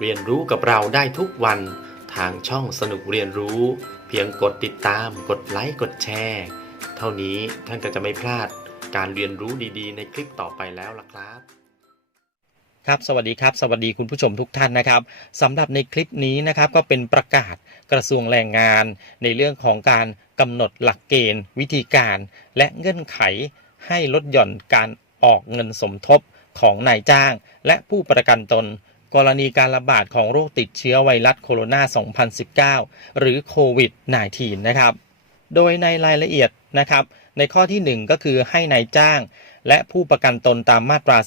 เรียนรู้กับเราได้ทุกวันทางช่องสนุกเรียนรู้ เพียงกดติดตาม กดไลค์กดแชร์ เท่านี้ท่านก็จะไม่พลาดการเรียนรู้ดีๆ ในคลิปต่อไปแล้วล่ะครับครับสวัสดีครับ สวัสดีคุณผู้ชมทุกท่านนะครับสำหรับในคลิปนี้นะครับก็เป็นประกาศกระทรวงแรงงาน ในเรื่องของการกำหนดหลักเกณฑ์ วิธีการ และเงื่อนไข ให้ลดหย่อนการออกเงินสมทบของนายจ้าง และผู้ประกันตน กรณีการระบาดของโรคติดเชื้อไวรัสโคโรนา 2019 หรือโควิด -19 นะครับ โดยในรายละเอียดนะครับในข้อที่ 1 ก็คือให้นายจ้าง และผู้ประกันตนตามมาตรา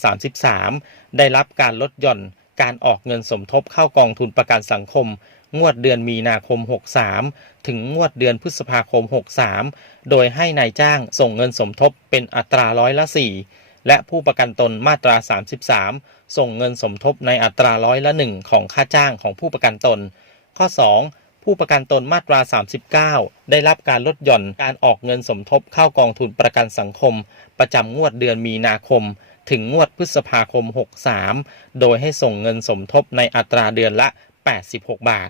33 ได้รับการลดหย่อนการออกเงินสมทบเข้ากองทุนประกันสังคม งวดเดือนมีนาคม 63 ถึงงวดเดือนพฤษภาคม 63 โดยให้นายจ้างส่งเงินสมทบเป็นอัตราร้อยละ 4 และผู้ประกันตนมาตรา 33 ส่งเงินสมทบในอัตราร้อยละ 1 ของค่าจ้างของผู้ประกันตน ข้อ 2 ผู้ประกันตนมาตรา 39 ได้รับการลดหย่อนการออกเงินสมทบเข้ากองทุนประกันสังคม ประจำงวดเดือนมีนาคม ถึงงวดพฤษภาคม 63 โดยให้ส่งเงินสมทบในอัตราเดือนละ 86 บาท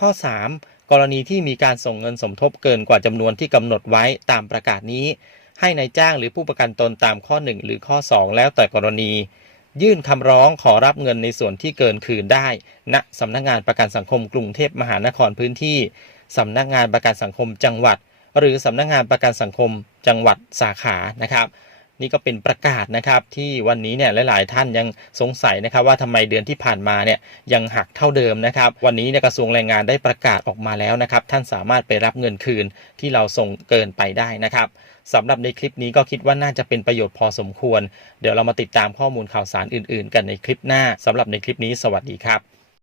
ข้อ 3 กรณีที่มีการส่งเงินสมทบเกินกว่าจำนวนที่กำหนดไว้ตามประกาศนี้ ให้ในายจ้างหรือผู้ประกันตนตามข้อ 1 หรือข้อ 2 แล้วแต่กรณี ยื่นคำร้องขอรับเงินในส่วนที่เกินคืนได้ณสำนักงานประกันสังคมกรุงเทพมหานครพื้นที่สำนักงานประกันสังคมจังหวัด หรือสำนักงานประกันสังคมจังหวัดสาขานะครับ นี่ก็เป็นประกาศนะครับที่วันนี้เนี่ยหลาย ๆ ท่านยังสงสัยนะครับว่าทำไมเดือนที่ผ่านมาเนี่ยยังหักเท่าเดิมนะครับ วันนี้เนี่ยกระทรวงแรงงานได้ประกาศออกมาแล้วนะครับ ท่านสามารถไปรับเงินคืนที่เราส่งเกินไปได้นะครับสำหรับในคลิปนี้ก็คิดว่าน่าจะเป็นประโยชน์พอสมควร เดี๋ยวเรามาติดตามข้อมูลข่าวสารอื่น ๆ กันในคลิปหน้าสำหรับในคลิปนี้สวัสดีครับ